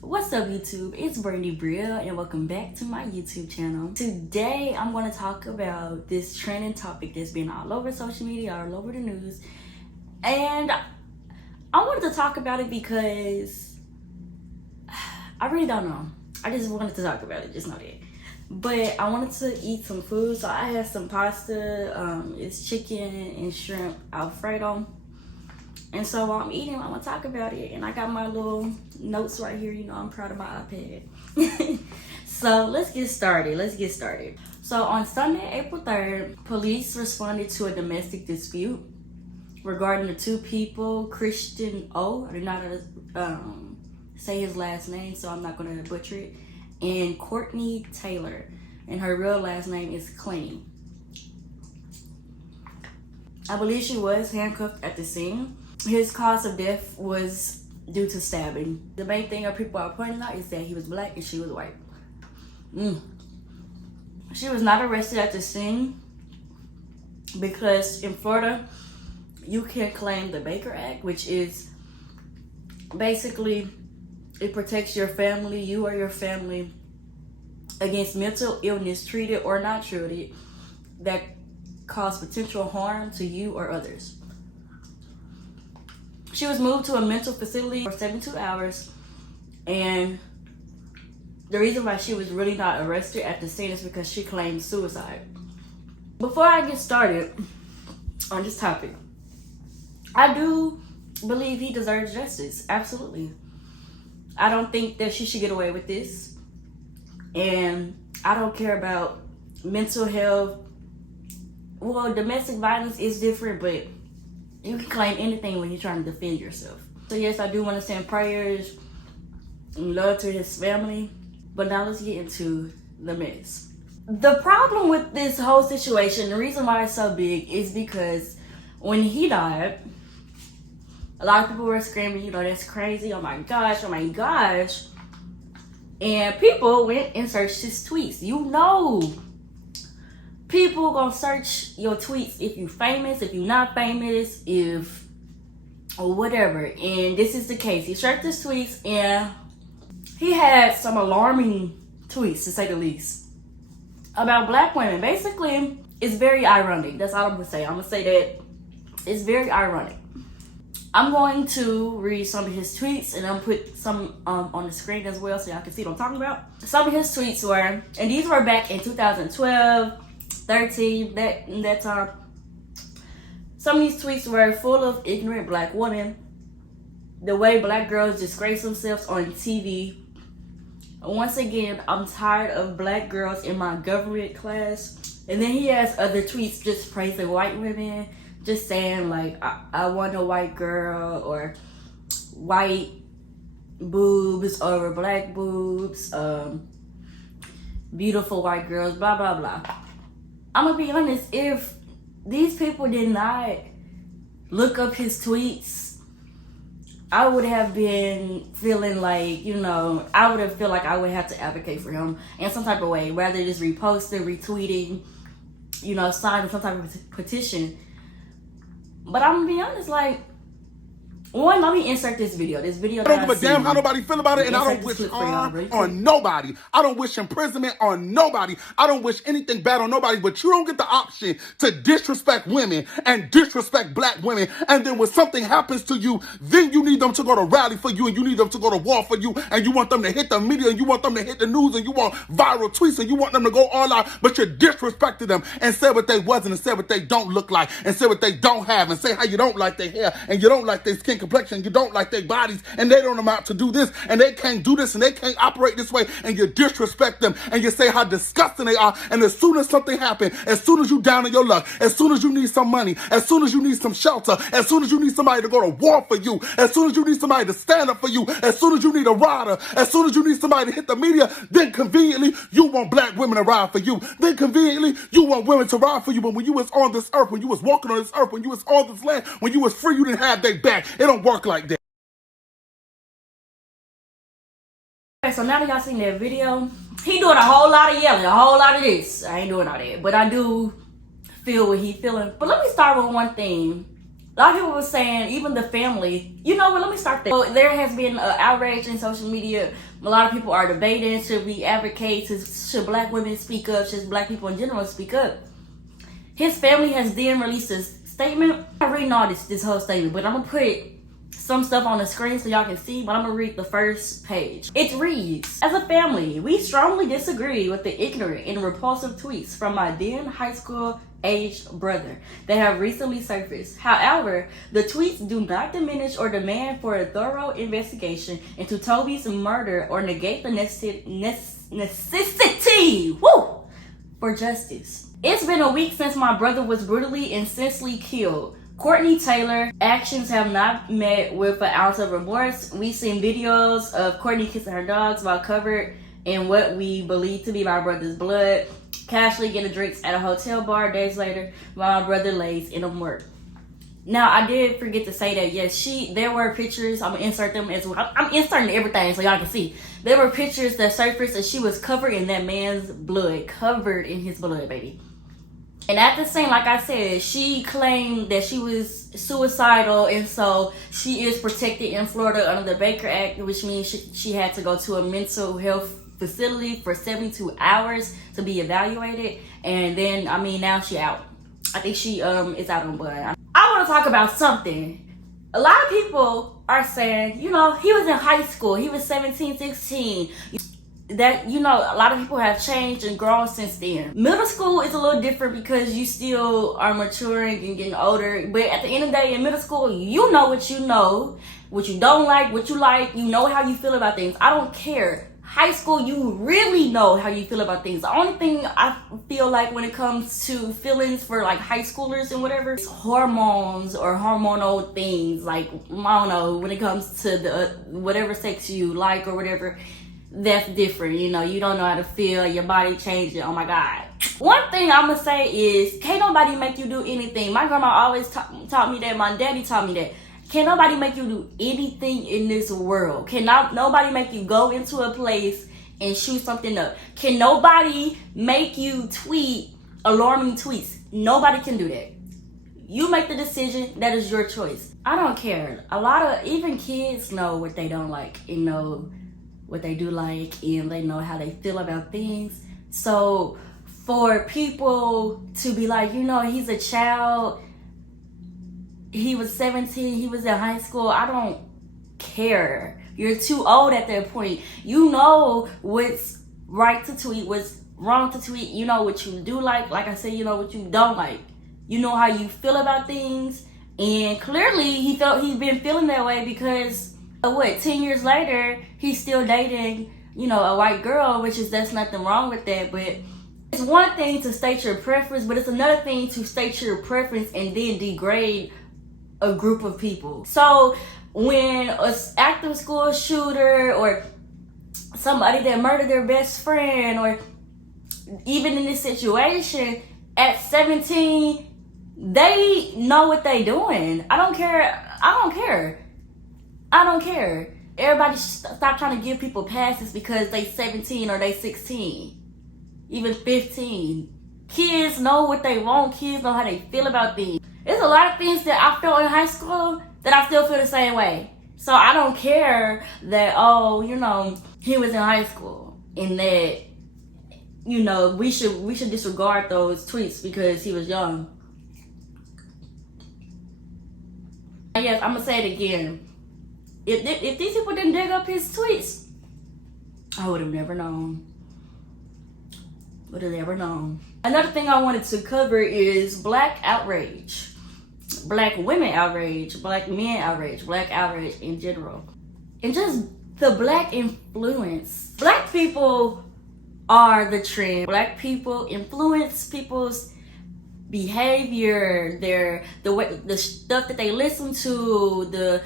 What's up, YouTube? It's Brandy Brill and welcome back to my YouTube channel. Today I'm going to talk about this trending topic that's been all over social media, all over the news, and I wanted to talk about it because I really don't know. I just wanted to talk about it, just know that. But I wanted to eat some food, so I had some pasta. It's chicken and shrimp Alfredo. And so while I'm eating, I'm gonna talk about it. And I got my little notes right here. You know, I'm proud of my iPad. So let's get started. So on Sunday, April 3rd, police responded to a domestic dispute regarding the two people, Christian O, I did not say his last name, so I'm not gonna butcher it, and Courtney Taylor, and her real last name is Clean. I believe she was handcuffed at the scene. His cause of death was due to stabbing. The main thing people are pointing out is that he was black and she was white. She was not arrested at the scene because in Florida, you can claim the Baker Act, which is basically, it protects your family, you or your family, against mental illness, treated or not treated, that cause potential harm to you or others. She was moved to a mental facility for 72 hours, and the reason why she was really not arrested at the scene is because she claimed suicide. Before I get started on this topic, I do believe he deserves justice, absolutely. I don't think that she should get away with this, and I don't care about mental health. Well, domestic violence is different, but you can claim anything when you're trying to defend yourself. So yes, I do want to send prayers and love to his family. But now let's get into the mess. The problem with this whole situation, the reason why it's so big, is because when he died, a lot of people were screaming, you know, that's crazy, oh my gosh, oh my gosh. And people went and searched his tweets. You know, people gonna search your tweets if you famous, if you not famous, if or whatever. And this is the case. He searched his tweets and he had some alarming tweets, to say the least, about black women. Basically, it's very ironic. That's all I'm gonna say. I'm gonna say that it's very ironic. I'm going to read some of his tweets, and I'm put some on the screen as well so y'all can see what I'm talking about. Some of his tweets were, and these were back in 2012, 13, that time. Some of these tweets were full of ignorant black women, the way black girls disgrace themselves on TV. Once again, I'm tired of black girls in my government class. And then he has other tweets just praising white women, just saying like, I want a white girl, or white boobs over black boobs, beautiful white girls, blah, blah, blah. I'm gonna be honest, if these people did not look up his tweets, I would have been feeling like, you know, I would have felt like I would have to advocate for him in some type of way, rather just reposting, retweeting, you know, signing some type of petition. But I'm gonna be honest, like, one, let me insert this video. I don't give a damn how nobody feel about it, and I don't wish harm on nobody. I don't wish imprisonment on nobody. I don't wish anything bad on nobody, but you don't get the option to disrespect women and disrespect black women, and then when something happens to you, then you need them to go to rally for you, and you need them to go to war for you, and you want them to hit the media, and you want them to hit the news, and you want viral tweets, and you want them to go all out, but you disrespected them and said what they wasn't, and said what they don't look like, and said what they don't have, and say how you don't like their hair, and you don't like their skin complexion, you don't like their bodies, and they don't amount to do this, and they can't do this, and they can't operate this way, and you disrespect them, and you say how disgusting they are, and as soon as something happens, as soon as you down in your luck, as soon as you need some money, as soon as you need some shelter, as soon as you need somebody to go to war for you, as soon as you need somebody to stand up for you, as soon as you need a rider, as soon as you need somebody to hit the media, then conveniently you want black women to ride for you, then conveniently you want women to ride for you. But when you was on this earth, when you was walking on this earth, when you was on this land, when you was free, you didn't have their back. It don't work like that. Okay, so now that y'all seen that video, he doing a whole lot of yelling, a whole lot of this. I ain't doing all that, but I do feel what he feeling. But let me start with one thing. A lot of people were saying, even the family, you know what, let me start there. So there has been outrage in social media. A lot of people are debating, should we advocate, should black women speak up, should black people in general speak up? His family has then released a statement. I'm reading all this whole statement, but I'm going to put some stuff on the screen so y'all can see, but I'm going to read the first page. It reads, as a family, we strongly disagree with the ignorant and repulsive tweets from my then high school aged brother that have recently surfaced. However, the tweets do not diminish or demand for a thorough investigation into Toby's murder or negate the necessity for justice. It's been a week since my brother was brutally and senselessly killed. Courtney Taylor actions have not met with an ounce of remorse. We've seen videos of Courtney kissing her dogs while covered in what we believe to be my brother's blood, casually getting drinks at a hotel bar days later while my brother lays in a morgue. Now, I did forget to say that, yes, there were pictures, I'm going to insert them as well. I'm inserting everything so y'all can see. There were pictures that surfaced that she was covered in that man's blood, covered in his blood, baby. And at the scene, like I said, she claimed that she was suicidal, and so she is protected in Florida under the Baker Act, which means she had to go to a mental health facility for 72 hours to be evaluated. And then, now she out. I think she is out on bond. I want to talk about something. A lot of people are saying, he was in high school. He was 17, 16. That, a lot of people have changed and grown since then. Middle school is a little different because you still are maturing and getting older. But at the end of the day, in middle school, you know, what you don't like, what you like, you know how you feel about things. I don't care. High school, you really know how you feel about things. The only thing I feel like when it comes to feelings for like high schoolers and whatever, it's hormones or hormonal things. Like, I don't know, when it comes to the whatever sex you like or whatever, that's different. You don't know how to feel, your body changing. Oh my God. One thing I'm gonna say is, can't nobody make you do anything. My grandma always taught me that. My daddy taught me that. Can't nobody make you do anything in this world. Cannot nobody make you go into a place and shoot something up. Can nobody make you tweet alarming tweets? Nobody can do that. You make the decision. That is your choice. I don't care. A lot of, even kids know what they don't like and know what they do like, and they know how they feel about things. So for people to be like, he's a child, he was 17, he was in high school, I don't care. You're too old at that point. You know what's right to tweet, what's wrong to tweet. You know what you do like I said, you know what you don't like. You know how you feel about things. And clearly he's been feeling that way because 10 years later, he's still dating, a white girl, that's nothing wrong with that. But it's one thing to state your preference, but it's another thing to state your preference and then degrade a group of people. So when an active school shooter or somebody that murdered their best friend, or even in this situation at 17, they know what they doing. I don't care. Everybody stop trying to give people passes because they 17 or they 16, even 15. Kids know what they want. Kids know how they feel about things. There's a lot of things that I felt in high school that I still feel the same way. So I don't care that, he was in high school and that, we should disregard those tweets because he was young. And yes, I'm going to say it again. If these people didn't dig up his tweets, I would have never known. Another thing I wanted to cover is black outrage. Black women outrage, black men outrage, black outrage in general. And just the black influence. Black people are the trend. Black people influence people's behavior, the stuff that they listen to, the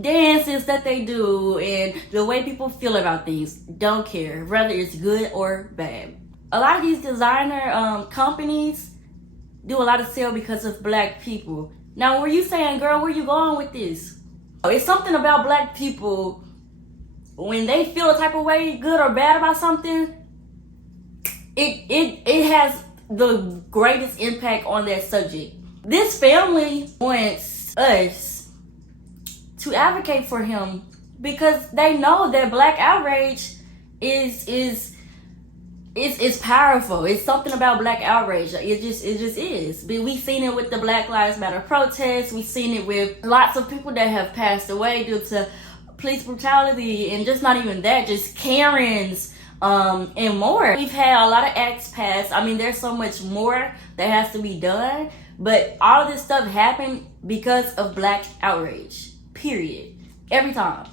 dances that they do, and the way people feel about things. Don't care, whether it's good or bad. A lot of these designer companies do a lot of sale because of black people. Now, were you saying, girl, where you going with this? It's something about black people, when they feel a type of way, good or bad about something, it has the greatest impact on that subject. This family wants us to advocate for him because they know that black outrage is powerful. It's something about black outrage. It just is. But we've seen it with the Black Lives Matter protests. We've seen it with lots of people that have passed away due to police brutality, and just not even that, just Karens, and more. We've had a lot of acts passed. I mean, there's so much more that has to be done, but all of this stuff happened because of black outrage. Period. Every time.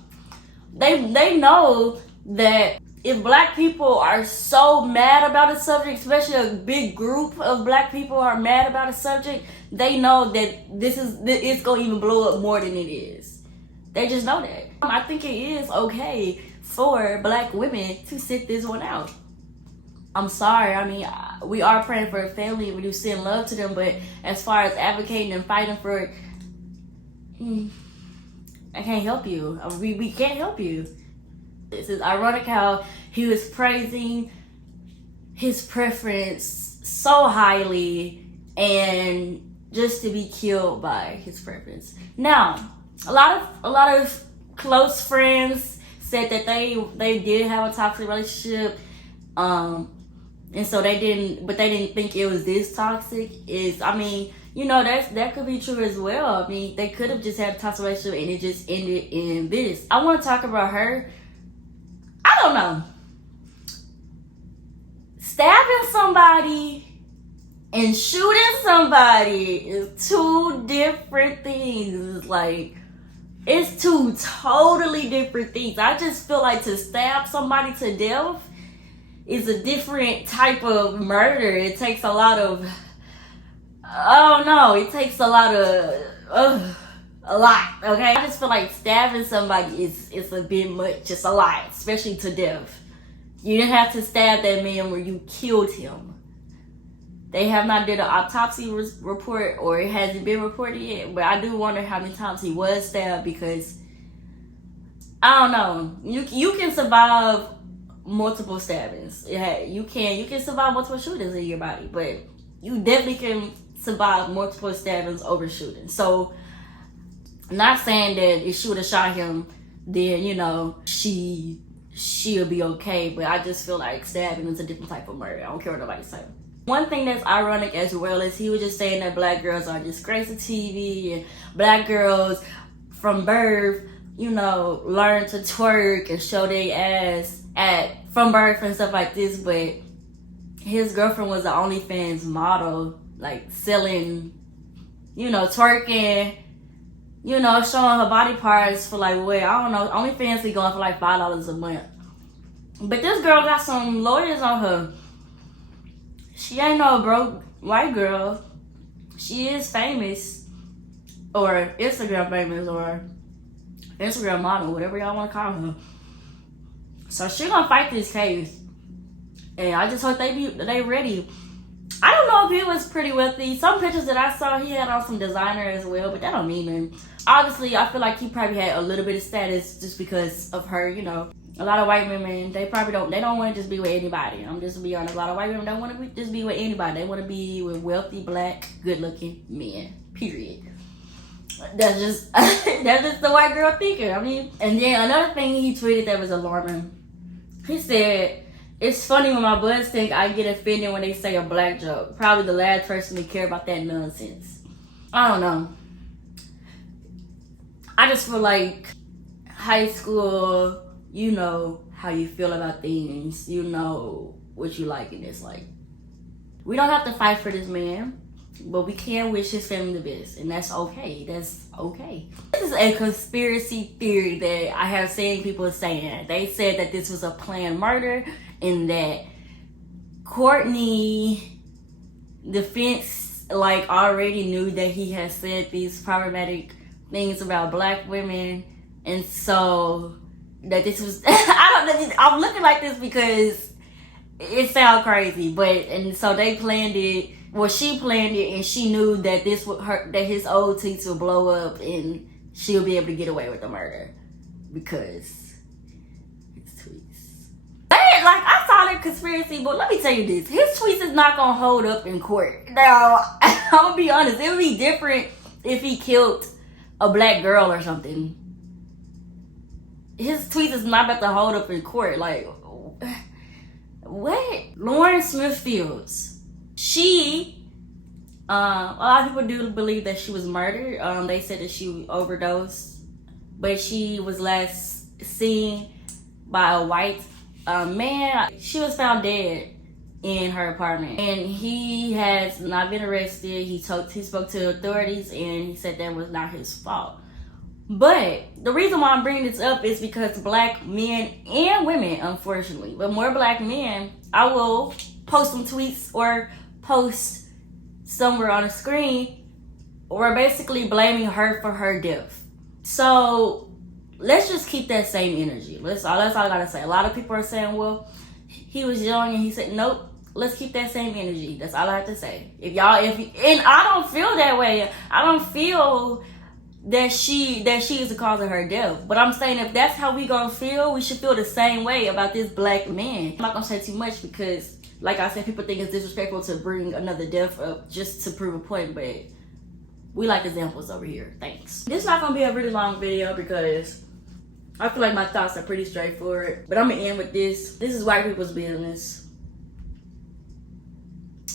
They know that if black people are so mad about a subject, especially a big group of black people are mad about a subject, they know that it's gonna even blow up more than it is. They just know that. I think it is okay for black women to sit this one out. I'm sorry. I mean, we are praying for a family. We do send love to them, but as far as advocating and fighting for it, I can't help you. We can't help you. This is ironic how he was praising his preference so highly, and just to be killed by his preference. Now, a lot of close friends said that they did have a toxic relationship, and so they didn't think it was this toxic. I mean, you know, that could be true as well. I mean, they could have just had a toxic relationship and it just ended in this. I want to talk about her. I don't know. Stabbing somebody and shooting somebody is two different things. Like, it's two totally different things. I just feel like to stab somebody to death is a different type of murder. It takes a lot of, it takes a lot of, okay? I just feel like stabbing somebody is a bit much. It's a lot, especially to death. You didn't have to stab that man where you killed him. They have not did an autopsy report, or it hasn't been reported yet, but I do wonder how many times he was stabbed, because I don't know. You can survive multiple stabbings. Yeah, you can survive multiple shootings in your body, but you definitely can survive multiple stabbings over shooting. So, not saying that if she would have shot him, then, you know, she'll be okay, but I just feel like stabbing is a different type of murder. I don't care what nobody say. One thing that's ironic as well is he was just saying that black girls are a disgrace to TV, and black girls from birth, you know, learn to twerk and show their ass from birth and stuff like this, but his girlfriend was an OnlyFans model, like selling, you know, twerking, you know, showing her body parts for like, I don't know, OnlyFans be going for like $5 a month. But this girl got some lawyers on her. She ain't no broke white girl. She is famous, or Instagram famous, or Instagram model, whatever y'all want to call her. So she gonna fight this case, and I just hope they ready. I don't know if he was pretty wealthy. Some pictures that I saw, he had on some designer as well, but that don't mean nothing. Obviously, I feel like he probably had a little bit of status just because of her, you know. A lot of white women, they don't want to just be with anybody. I'm just gonna be honest. A lot of white women don't want to just be with anybody. They want to be with wealthy, black, good-looking men. Period. That's just the white girl thinking. I mean, and then another thing he tweeted that was alarming. He said, "It's funny when my buds think I get offended when they say a black joke. Probably the last person to care about that nonsense." I don't know. I just feel like high school, you know how you feel about things. You know what you like and dislike. We don't have to fight for this man, but we can wish his family the best, and that's okay. That's okay. This is a conspiracy theory that I have seen people saying. They said that this was a planned murder, and that Courtney defense like already knew that he had said these problematic things about black women, and so that this was I'm looking like this because it sounds crazy, and so they planned it. Well, she planned it, and she knew that that his old teeth would blow up, and she'll be able to get away with the murder because it's tweets. like, I saw that conspiracy, but let me tell you this. His tweets is not going to hold up in court. Now, I'm going to be honest. It would be different if he killed a black girl or something. His tweets is not about to hold up in court. Like, what? Lauren Smith-Fields. She, a lot of people do believe that she was murdered. They said that she overdosed. But she was last seen by a white man. She was found dead in her apartment, and he has not been arrested. He spoke to authorities, and he said that was not his fault. But the reason why I'm bringing this up is because black men and women, unfortunately, but more black men, I will post some tweets or post somewhere on the screen, or basically blaming her for her death. So let's just keep that same energy. That's all I gotta say. A lot of people are saying, well, he was young, and he said, nope. Let's keep that same energy. That's all I have to say. And I don't feel that way. I don't feel that she is the cause of her death. But I'm saying, if that's how we gonna feel, we should feel the same way about this black man. I'm not gonna say too much because, like I said, people think it's disrespectful to bring another death up just to prove a point, but we like examples over here. Thanks. This is not gonna be a really long video because I feel like my thoughts are pretty straightforward. But I'm gonna end with this. This is white people's business.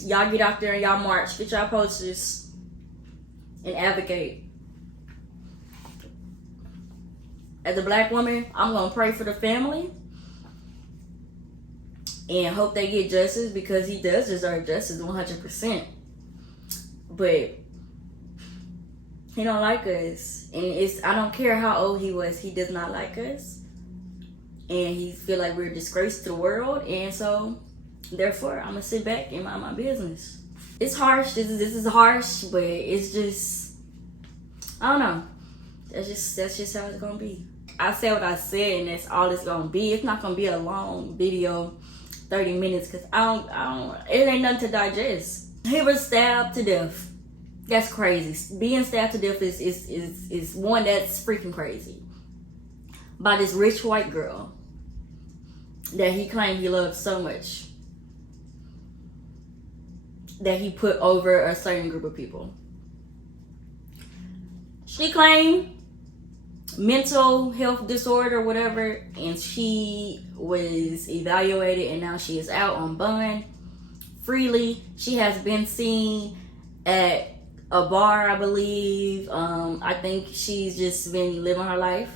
Y'all get out there and y'all march. Get y'all posters and advocate. As a black woman, I'm going to pray for the family and hope they get justice, because he does deserve justice 100%. But he don't like us. And I don't care how old he was. He does not like us. And he feel like we're a disgrace to the world. And so, therefore, I'm gonna sit back and mind my business. It's harsh. This is harsh, but it's just, I don't know. That's just how it's gonna be. I said what I said, and that's all it's gonna be. It's not gonna be a long video, 30 minutes, because it ain't nothing to digest. He was stabbed to death. That's crazy. Being stabbed to death is one that's freaking crazy. By this rich white girl that he claimed he loved so much, that he put over a certain group of people. She claimed mental health disorder, whatever, and she was evaluated, and now she is out on bond freely. She has been seen at a bar, I believe. I think she's just been living her life,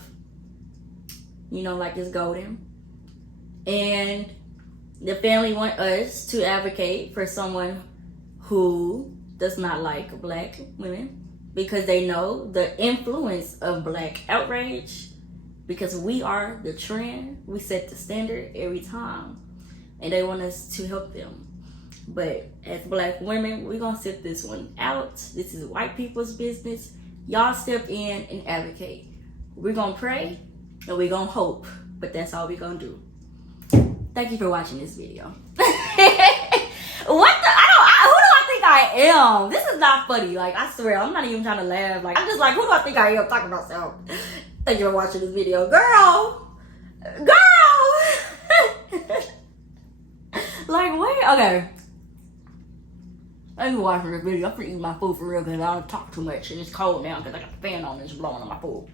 you know, like it's golden. And the family want us to advocate for someone who does not like black women, because they know the influence of black outrage, because we are the trend. We set the standard every time, and they want us to help them. But as black women, we're gonna sit this one out. This is white people's business. Y'all step in and advocate. We're gonna pray and we're gonna hope, but that's all we're gonna do. Thank you for watching this video. What the? Who do I think I am? This is not funny. Like, I swear, I'm not even trying to laugh. Like, I'm just like, who do I think I am talking about myself? Thank you for watching this video. Girl! Like, wait, okay. Thank you for watching this video. I'm gonna eat my food for real, because I don't talk too much. And it's cold now because I got the fan on and it's blowing on my food.